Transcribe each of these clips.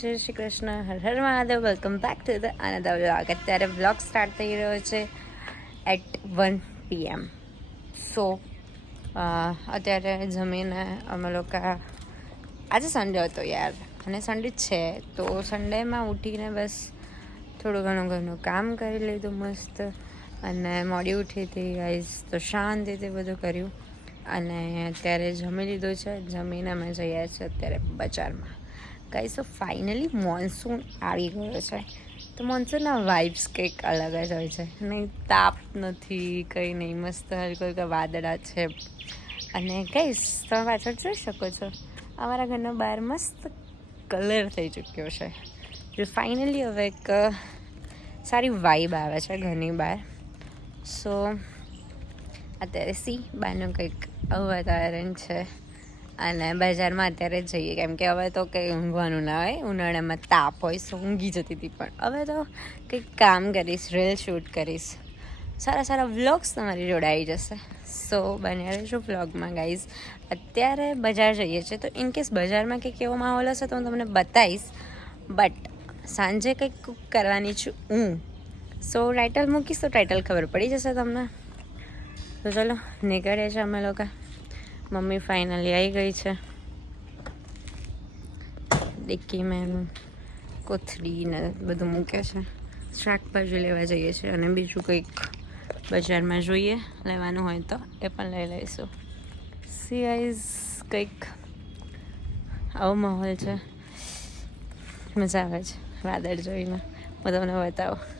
જય શ્રી કૃષ્ણ, હર હર Mahadev. Welcome back to the another vlog. અત્યારે વ્લોગ સ્ટાર્ટ થઈ રહ્યો છે એટ 1 PM. સો અત્યારે જમીને અમે લોકો, આજે સન્ડે હતો યાર, અને સન્ડે જ છે તો સન્ડેમાં ઉઠીને બસ થોડું ઘણું ઘરનું કામ કરી લીધું મસ્ત, અને મોડી ઉઠી હતી ગાઈઝ, તો શાંતિથી બધું કર્યું. અને અત્યારે જમી લીધું છે. જમીને અમે જઈએ છીએ અત્યારે બજારમાં ગાઈઝ. તો ફાઇનલી મોન્સૂન આવી ગયો છે, તો મોન્સૂનના વાઇબ્સ કંઈક અલગ જ હોય છે. નહીં તાપ નથી, કંઈ નહીં, મસ્ત હલકા વાદળા છે. અને ગાઈઝ તમે પાછળ જોઈ શકો છો, અમારા ઘરનો બહાર મસ્ત કલર થઈ ચૂક્યો છે, જે ફાઇનલી હવે એક સારી વાઇબ આવે છે ઘરની બહાર. સો અત્યારે બહારનું કંઈક વાતાવરણ છે, અને બજારમાં અત્યારે જ જઈએ કેમ કે હવે તો કંઈ ઊંઘવાનું ના હોય. ઉનાળામાં તાપ હોય, સો ઊંઘી જતી હતી, પણ હવે તો કંઈક કામ કરીશ, રીલ શૂટ કરીશ, સારા વ્લોગ્સ તમારી જોડે આવી જશે. સો બન્યા રહેજો વ્લોગમાં ગાઈઝ. અત્યારે બજાર જઈએ છીએ, તો ઇનકેસ બજારમાં કંઈક એવો માહોલ હશે તો હું તમને બતાવીશ, બટ સાંજે કંઈક કુક કરવાની છું હું. સો ટાઇટલ મૂકીશ તો ટાઇટલ ખબર પડી જશે તમને. તો ચલો નીકળીએ છીએ અમે લોકો. મમ્મી ફાઇનલી આવી ગઈ છે. ડિક્કીમાં કોથળી ને બધું મૂકે છે. શાકભાજી લેવા જઈએ છીએ, અને બીજું કંઈક બજારમાં જોઈએ લેવાનું હોય તો એ પણ લઈ લઈશું. સી ગાઈઝ, કંઈક આવો માહોલ છે, મજા આવે છે વાદળ જોઈને. હું તમને બતાવું.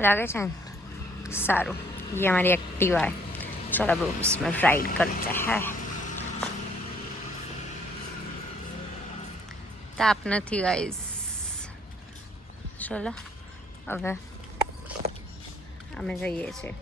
लागे छे सारू. ये हमारी एक्टिवा है. चलो अब उसमें राइड करते हैं. ताप नहीं गाइस. चलो હવે અમે જઈએ છીએ.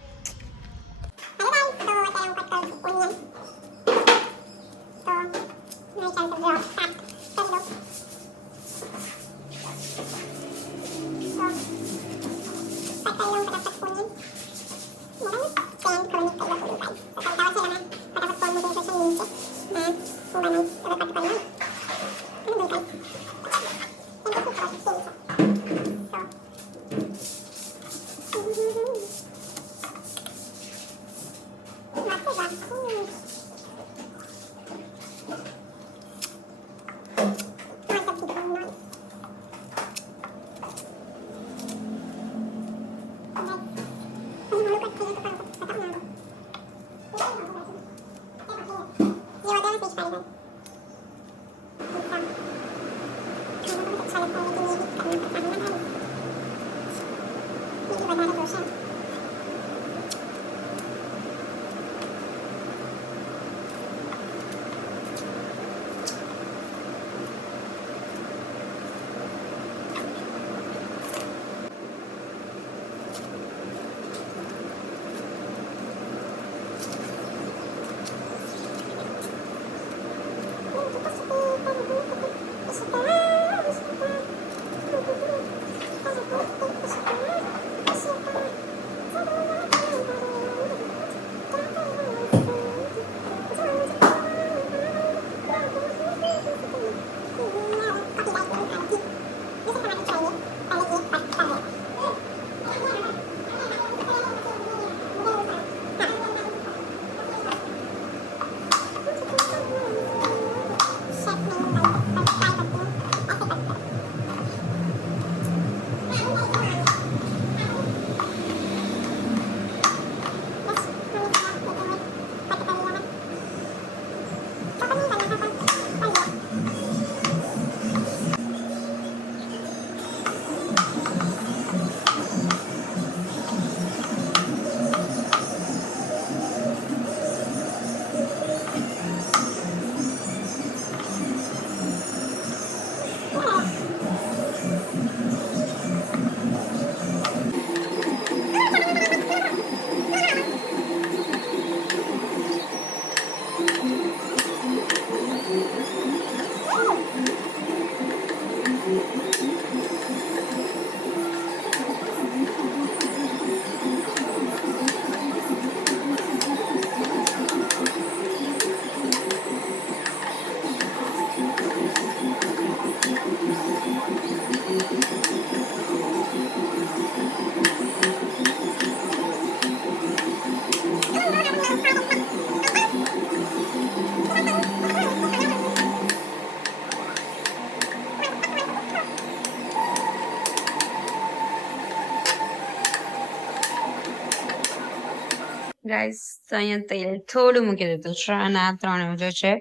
ગાઈસ તો અહીંયા તેલ થોડું મૂકી દીધું છે અને આ 3 જે છે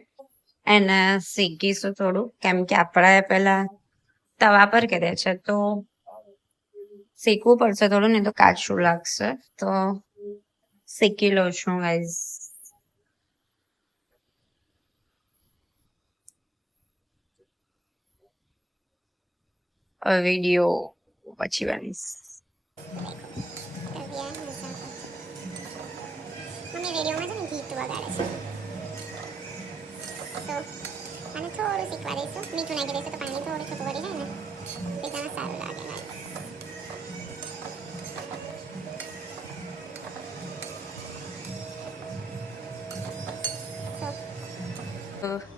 એને શેકીશું થોડું, કેમ કે આપણે પેલા તવા પર કર્યા છે તો શેકવું પડશે થોડું, નહીં તો કાચું લાગશે. તો શેકી લઉં છું ગાઈસ. વિડીયો પછી બનીશ. વિડીયોમાં છે ને ગીત વગાડે છે, તો અને થોડું શીખવા દઈશું, મીઠું નાખી દઈશું તો પાણી થોડું છૂટું પડી જાય ને એકદમ સારું લાગે.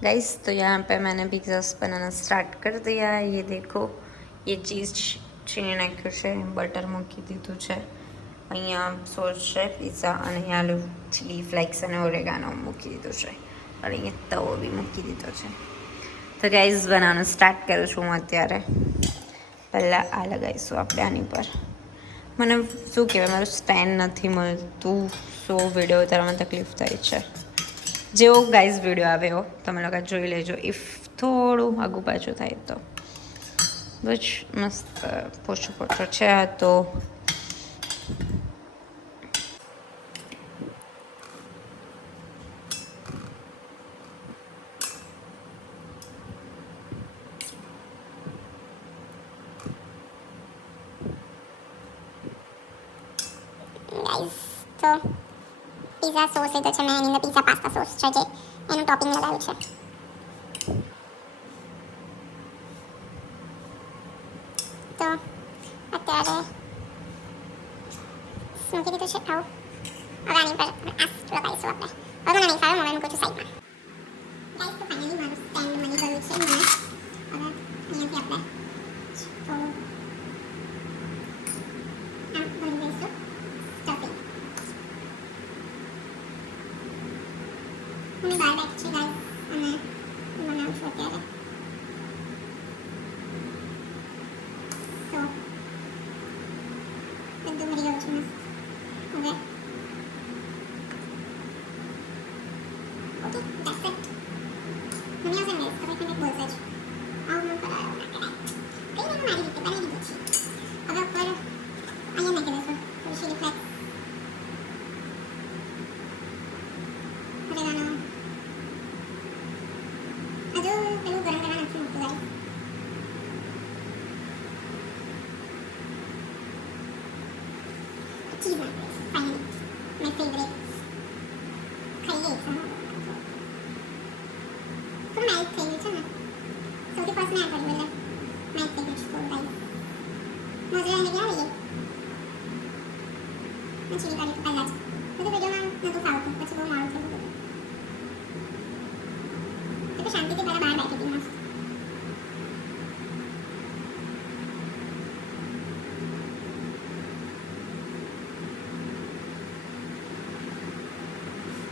गाइस तो यहाँ पे मैंने पिज़्ज़ा बनाना स्टार्ट कर दिया है. ये देखो, ये चीज़ છીણી નાખ્યું છે, બટર મૂકી દીધું છે, અહીંયા સોસ છે પિઝા, અને અહીંયા આલુ ચીલી ફ્લેક્સ અને ઓરેગાનો મૂકી દીધું છે, અને અહીંયા તવો બી મૂકી દીધો છે. તો ગાઈઝ બનાવવાનું સ્ટાર્ટ કરું છું હું અત્યારે. પહેલાં આ લગાવીશું આપણે આની પર. મને શું કહેવાય, મારું સ્ટેન્ડ નથી મળતું, સો વિડીયો ઉતારવામાં તકલીફ થાય છે. જેવો ગાઈઝ વિડીયો આવે એવો તમે લોકો જોઈ લેજો. ઇફ થોડું આગું પાછું થાય તો બહુ જ મસ્ત પોચું પોચું છે આ તો. તો પિઝા સોસ લીધો છે મેં, એની અંદર પિઝા પાસ્તા સોસ છે જે એનું ટોપિંગ લગાવ્યું છે. તો અત્યારે મૂકી દીધું છે આવું. હવે આની પર આ લગાવીશું આપણે. હવે મને નહીં ફાવે, મને મૂકું છું સાઈડમાં. ગાઈસ તો ફાઇનલી મારું સ્ટેન્ડ મળી ગયું છે મને. હવે અહીંયાથી આપણે થોડું આમ ભરી દઈશું સ્ટફિંગ. હું બહાર બેઠી છું ગાઈસ અને બનાવું છું અત્યારે. તો બધું ભરી ગયું છે મસ્ત. હવે ઓકે, ધેટ્સ ઇટ. મને આવશે ને હવે તમે બોલશે જ આવું મન કરાયો ના કરાય કઈ મને મારી રીતે બનાવી દીધું છે. હવે ઉપર અહીંયા નાખી દઈશું થોડી ચીલી ફ્લેક્સ, ઓરેગાનો. હજુ પેલું ગરમ કરવા નથી મૂકતું ગાઈસ. ચીઝ નાખી દઈશું ફાઇનલી, માય ફેવરેટ. ખાઈએ એક થોડું મેલ્ટ થઈ ગયું છે ને, સૌથી ફર્સ્ટ મેં આ કર્યું એટલે મેલ્ટ થઈ ગયું છે થોડું ગાઈસ. મોઝરેલા લઈ આવીએ મેં ચીલી કરી તો પહેલાં જ બધું વિડીયોમાં નહોતું ફાવતું, પછી બહુ મોડું થઈ ગયું. એટલે શાંતિથી પહેલાં બહાર બેઠી હતી મસ્ત.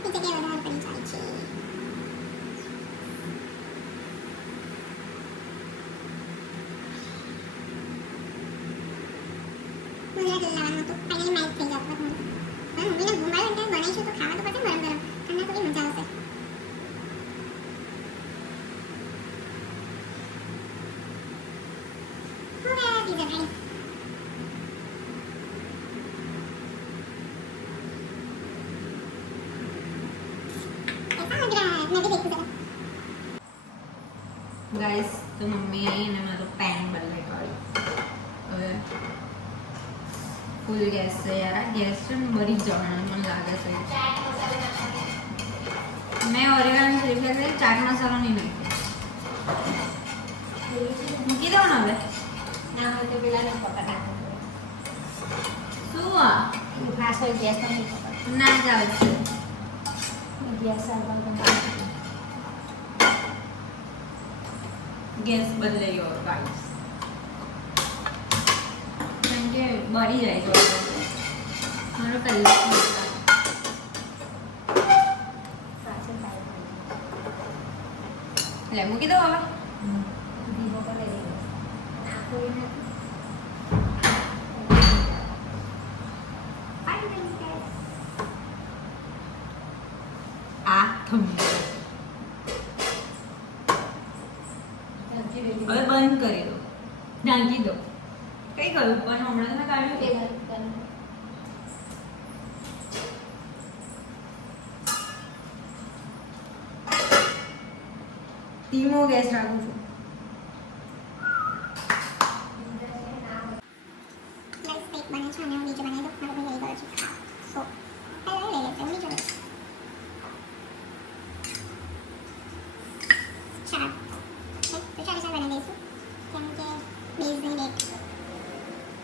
એ જગ્યાએ વધારે પડી જાય છે. મોઝરેલા લાવવાનું હતું, ફાઇનલી મેલ્ટ થઈ જાવ બધું. હવે મમ્મીને ઘુમાડો એટલે બનાવીશું તો ખાવા તો પડશે ગરમ ગરમ, ઠંડા થોડી મજા આવશે. હવે પીઝા રેડી. कैसा लग रहा है? मैं भी देखूं जरा. ગાઈસ તો મમ્મી આવીને મારો પેન બદલાઈ કાઢ્યો. હવે ફૂલ ગેસ છે યાર, આ ગેસ છે ને બળી જવાનું મને લાગે છે. મેં ઓરેગાનો ચીલી ફ્લેક્સ ચાટ મસાલો નહીં નાખ્યો. મૂકી દો ને હવે. ના હોય તો પેલા નહીં પકડ નાખો. શું આ ફાસ હોય ગેસ તો નહીં પકડ. ના જ આવે છે. ગેસ ગેસ બદલાઈ ગયો ગાઈસ, કેમ કે બળી જાય છે મારો કલાક. પાછળ થાય એટલે મૂકી દો હવે. દીવો પર લઈ લઈએ. આખું એ નથી. Finally guys. હવે બંધ કરી દો, ઢાંકી દો. કઈ ગયું પણ હમણાં તમે કાઢ્યું તે કે? કરું. ધીમો ગેસ રાખું છું. લાઈક સ્ટેક બને છે અને હું બીજો બનાવી દઉં. મારો ભાઈ આવી ગયો છે ખાવા. સો લઈ લેશે હું બીજો લઈશ. ચાર તો ચાર બનાવી દઈશું કેમ કે બેઝની ડેટ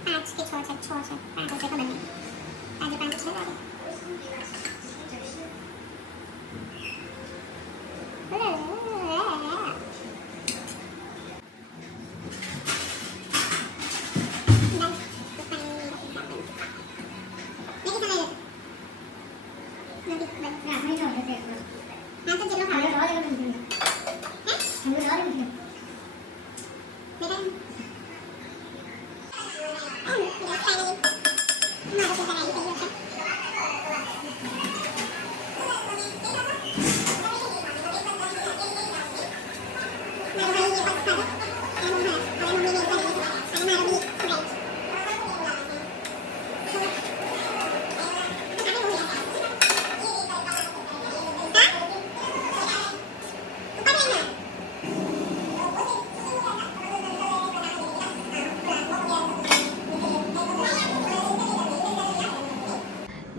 5 કે 6 છે 5 છે ખબર નહીં આજે 5 છે લાગે. રાખણી તો હશે તે. હા તો જેટલો હવે ખાવ રવા દે મને. હવે રવા દે મને.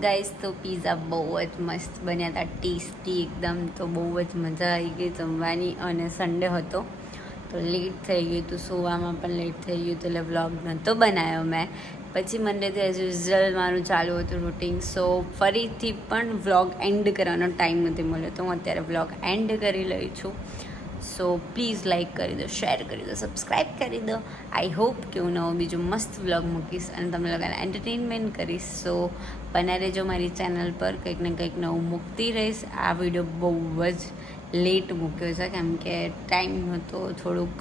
ગાઈસ તો પીઝા બહુ જ મસ્ત બન્યા હતા, ટેસ્ટી એકદમ. તો બહુ જ મજા આવી ગઈ જમવાની. અને સન્ડે હતો તો લેટ થઈ ગયું હતું, સુવામાં પણ લેટ થઈ ગયું હતું, એટલે વ્લોગ નહોતો બનાવ્યો મેં. પછી મંડેથી એઝ યુઝ્યુઅલ મારું ચાલુ હતું રૂટિન. સો ફરીથી પણ વ્લોગ એન્ડ કરવાનો ટાઈમ નથી મળ્યો, તો હું અત્યારે વ્લોગ એન્ડ કરી લઈ છું. સો પ્લીઝ લાઇક કરી દો, શેર કરી દો, સબસ્ક્રાઈબ કરી દો. આઈ હોપ કે હું નવો બીજો મસ્ત વ્લોગ મૂકીશ અને તમને લોકોને એન્ટરટેનમેન્ટ કરીશ. સો બના રહેજો મારી ચેનલ પર, કંઈક ને કંઈક નવું મૂકતી રહીશ. આ વિડીયો બહુ જ લેટ મૂક્યો છે કેમ કે ટાઈમ હતો, થોડુંક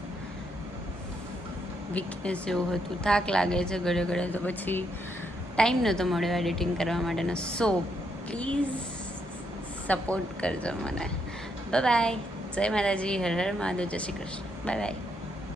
વીકનેસ જેવું હતું, થાક લાગે છે ઘડે ઘડે, તો પછી ટાઈમ નહોતો મળ્યો એડિટિંગ કરવા માટેનો. સો પ્લીઝ સપોર્ટ કરજો મને. Bye bye. જય માતાજી, હર હર મહાદેવ, જય શ્રી કૃષ્ણ. Bye bye.